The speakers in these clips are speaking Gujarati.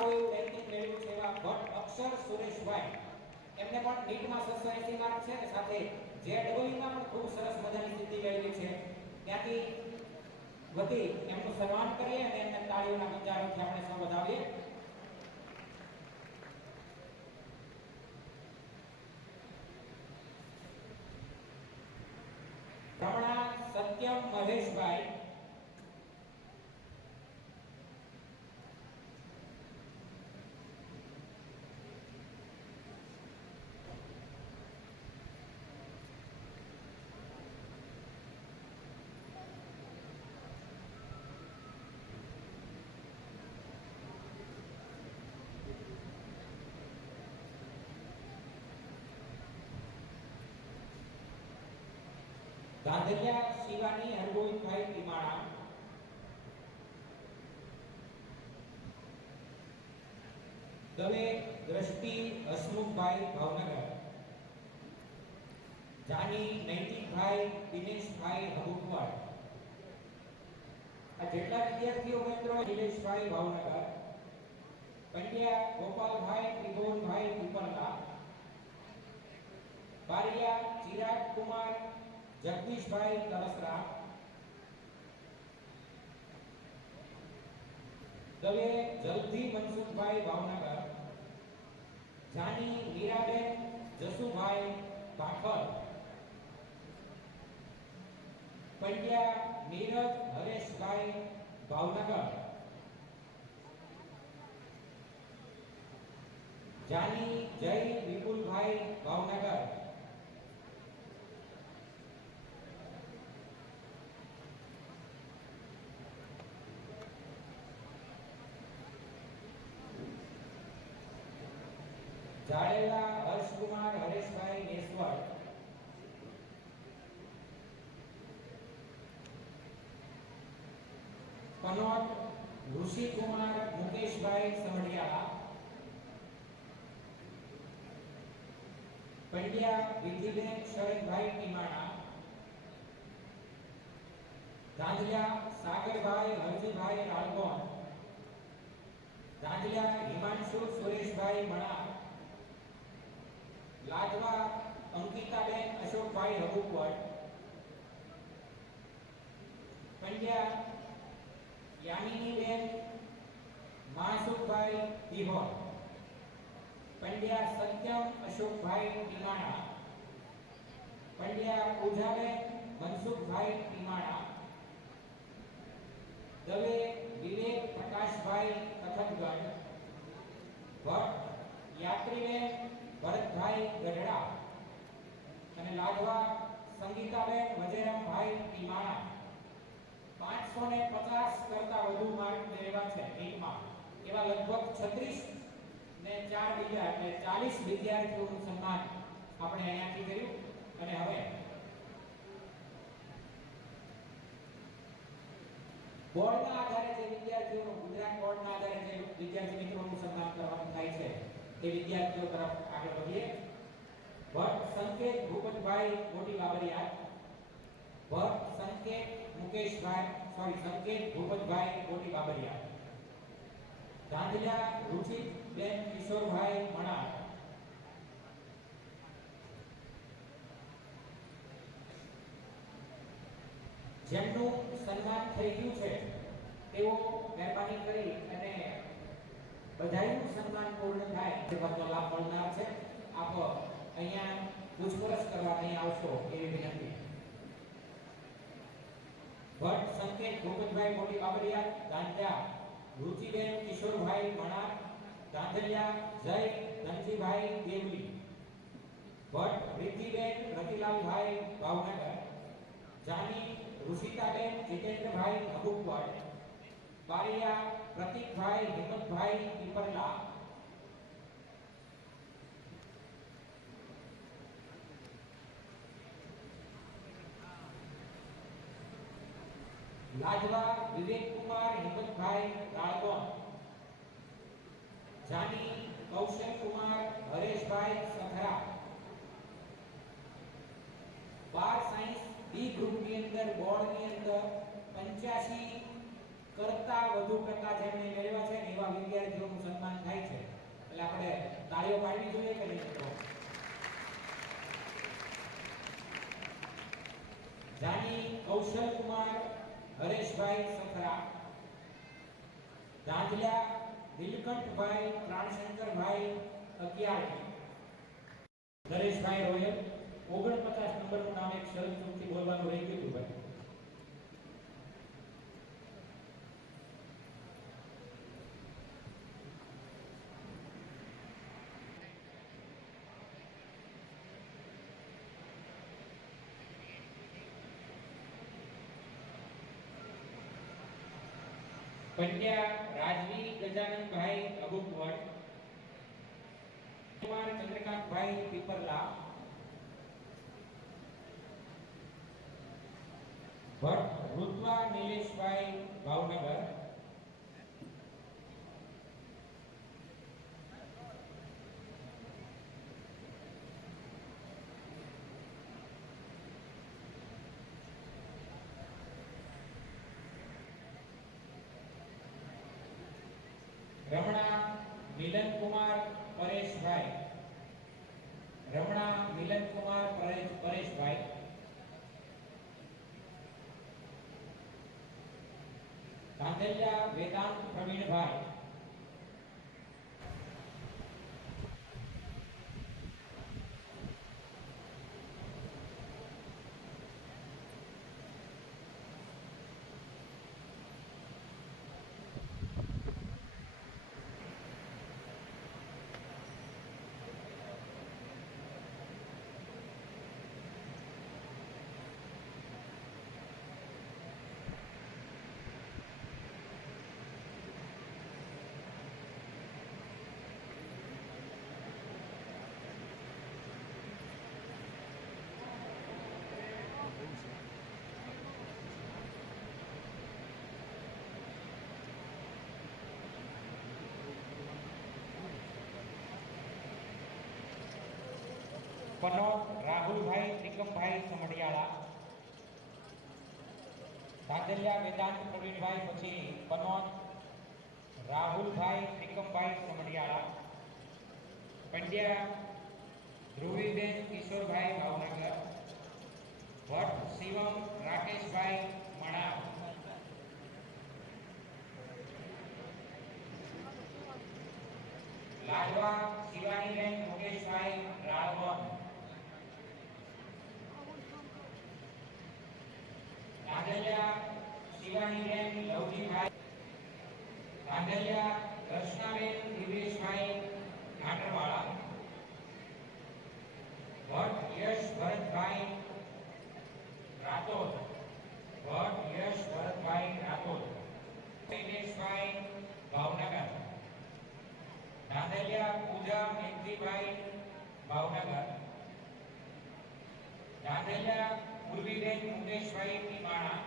સારું એવું રેન્કિંગ મેળવ્યું છે એવા ભટ્ટ અક્ષર સુરેશભાઈ, એમને પણ નીટમાં 680 માર્ક છે અને સાથે જેડબલ્યુમાં પણ ખૂબ સરસ મજાની સિદ્ધિ મેળવી છે. ત્યાંથી વધી એમનું સન્માન કરીએ અને એમને તાળીઓના ગંજારોથી આપણે સૌ વધાવીએ. રમણા સત્યમ મહેશભાઈ, ગાંધરિયા શિવાની હરગોવિંદભાઈ ટીમાણા, દવે દ્રષ્ટિ હસમુખભાઈ ભાવનગર, જાની નૈતિકભાઈ દિનેશભાઈ હબુકવાડ. આ જેટલા વિદ્યાર્થીઓ મિત્રો દિનેશભાઈ ભાવનગર, પંડ્યા ગોપાલભાઈ ત્રિભુવનભાઈ પીપળા, બારિયા ચિરાગ કુમાર જગદીશભાઈ તરસરા, દવે જલ્દી મનસુખભાઈ ભાવનગર, જાની મીરાબેન જસુભાઈ ભાખર, પંડ્યા નીરજ હરેશભાઈ ભાવનગર, જાની જય વિપુલભાઈ ભાવનગર, જાડેલા હર્ષકુમાર હરેશભાઈ નેસવડ, કનોટ ઋષિકુમાર મુકેશભાઈ સમઢિયા, પંડ્યા વિધિબેન શરદભાઈ ટીમાણા, ધાંધલિયા સાગરભાઈ હરજીભાઈ રાળગોન, ધાંધલિયા હિમાંશુ સુરેશભાઈ મણા, લાડવા અંકિતાબેન અશોકભાઈ હબુકવડ, પંડ્યા યામિનીબેન માસુકભાઈ દિહોર, પંડ્યા સત્યમ અશોકભાઈ ટીમાણા, પંડ્યા પૂજાબેન મનસુખભાઈ ટીમાણા, દવે વિવેક પ્રકાશભાઈ કથનગઢ, ભટ્ટ યાત્રીબેન ભરતભાઈ ગઢડા અને લાડવા સંગીતાબેન વજેરામભાઈ ટીમાણા. 550 કરતા વધુ માર્ક મેળવ્યા છે નીટમાં. એવા લગભગ 36 ને 4 બીજા એટલે 40 વિદ્યાર્થીઓનું સન્માન આપણે અહીંયાથી કર્યું. અને હવે બોર્ડના આધારે જે વિદ્યાર્થીઓનું ગુજરાત બોર્ડના આધારે જે વિદ્યાર્થી મિત્રોનું સન્માન કરવાનું થાય છે તે વિદ્યાર્થીઓ તરફ આગળ વધીએ. ભટ્ટ સંકેત ભૂપતભાઈ મોટી બાબરિયા, ભટ્ટ સંકેત સંકેત ભૂપતભાઈ મોટી બાબરિયા, ધાંધલિયા રુચિતબેન કિશોરભાઈ મણાર, જેમનું સન્માન થઈ ગયું છે તેઓ મહેરબાની કરી અને બધાયનું સન્માન પૂર્ણ થાય તે બધો લાભ મળનાર છે. આપ અહીંયા પૂછપરછ કરવા અહીં આવશો એવી વિનંતી. ભટ્ટ સંકેત ભૂપતભાઈ મોટી બાબરિયા, ધાંધલિયા રુચિબેન કિશોરભાઈ મણાર, ધાંધલિયા જય ધનજીભાઈ દેવલી, ભટ્ટ રિદ્ધિબેન રતિલાલભાઈ ભાવનગર, જાની ઋષિતાબેન જીતેન્દ્રભાઈ હબુકવાડ, બારિયા પ્રતિકભાઈ હિંમતભાઈ પીપરલા, લાડવા વિવેકકુમાર હિંમતભાઈ રાળગોન, જાની કૌશલકુમાર હરેશભાઈ સખરા. 12 સાયન્સ બી ગ્રુપની અંદર બોર્ડની અંદર 85 કરતા વધુ ટકા જેમણે મેળવ્યા છે એવા વિદ્યાર્થીઓનું સન્માન જાની કૌશલ કુમાર હરેશભાઈ સખરા, દાંજલિયા દિલકંઠભાઈ પ્રાણશંકરભાઈ અકિયાળી, નરેશભાઈ રોયલ 49 નંબરનું નામ એક શરત ચૂકથી બોલવાનું રહી ગયું ભાઈ. પંડ્યા રાજવી ગજાનંદભાઈ અબુકવડ, કુમાર ચંદ્રકાંતભાઈ પીપરલા, ભટ્ટ ઋત્વા નિલેશભાઈ ભાવનગર, રમણા મિલનકુમાર પરેશભાઈ, રમણા મિલનકુમાર પરેશભાઈ, કાંદલિયા વેદાંત પ્રવીણભાઈ, પનોત રાહુલભાઈ ત્રિકમભાઈ સમડિયાળા, દાંજલિયા વેદાંત પ્રવીણભાઈ પછી પનોત રાહુલભાઈ ત્રિકમભાઈ સમડિયાળા, પંડ્યા ધ્રુવીબેન કિશોરભાઈ ભાવનગર, ભટ્ટ શિવમ રાકેશભાઈ મણા, લાડવા શિવાનીબેન મુકેશભાઈ રાળવણ, દાંજલિયા શિવાનીબેન લવજીભાઈ, દાંજલિયા દર્શનાબેન દિવેશભાઈ ઘાટરવાળા, ભટ્ટ યશ ભરતભાઈ રાઠોડ, ભટ્ટ યશ ભરતભાઈ રાઠોડ, દિનેશભાઈ ભાવનગર, દાંજલિયા પૂજા મેઘજીભાઈ ભાવનગર, દાંજલિયા પૂર્વીબેન મુકેશભાઈ પીમાણા,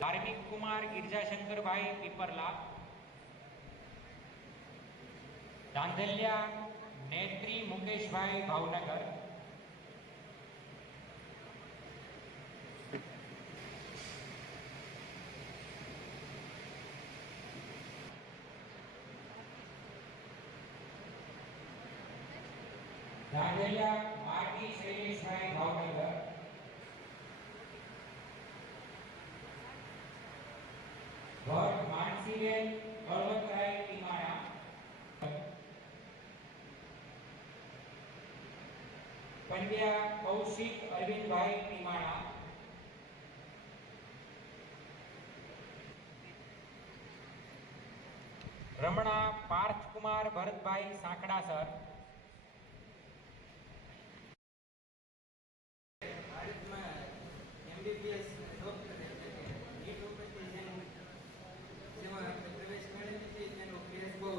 ધાર્મિક કુમાર ગિરજાશંકરભાઈ પીપરલા, દાંજલિયા નેત્રી મુકેશભાઈ ભાવનગર, દાંજલિયા માટી શૈલેષભાઈ ભાવનગર, ભટ્ટ માનસીબેન બળવંતરાય પીમાણા, પંડ્યા કૌશિક અરવિંદભાઈ પીમાણા, રમણા પાર્થકુમાર ભરતભાઈ સાંકડાસર, MBBS ડોક્ટર એટલે નીટ ઉપરથી જેમાં આપણે પ્રવેશ મેળવી હતી તેનો ક્રેઝ બહુ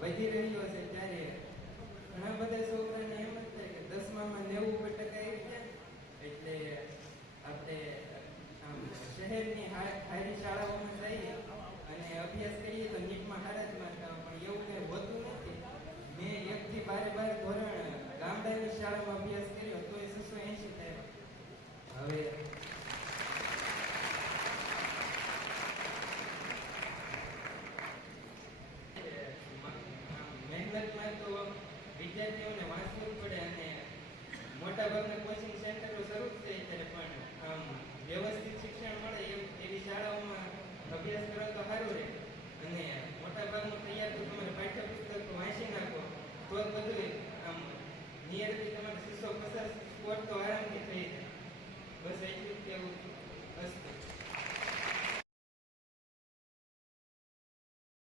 વધી રહ્યો છે. ત્યારે ઘણા બધા છોકરાને એમ જ થાય કે 10માં 90% આવી જાય એટલે આપણે આમ શહેરની હારી શાળાઓમાં જઈએ અને અભ્યાસ કરીએ તો નીટમાં હારા જ માર્ક આવે, પણ એવું કંઈ હોતું નથી. મેં 1 થી 12 ધોરણ ગામડાની શાળામાં અભ્યાસ કર્યો તો એ 680 થયો. હવે મહેનતમાં તો વિદ્યાર્થીઓને વાંચવું જ પડે અને મોટાભાગના કોચિંગ સેન્ટરો શરૂ જ છે ત્યારે પણ આમ વ્યવસ્થિત શિક્ષણ મળે એવી શાળાઓમાં અભ્યાસ કરો તો સારું રહે અને મોટાભાગનું તૈયાર તો તમારે પાઠ્યપુસ્તક વાંચી નાખો તો જ બધું આમ નિયરથી તમારે 650 સ્કોર તો આરામથી થઈ જાય. બસ એટલું જ કહેવું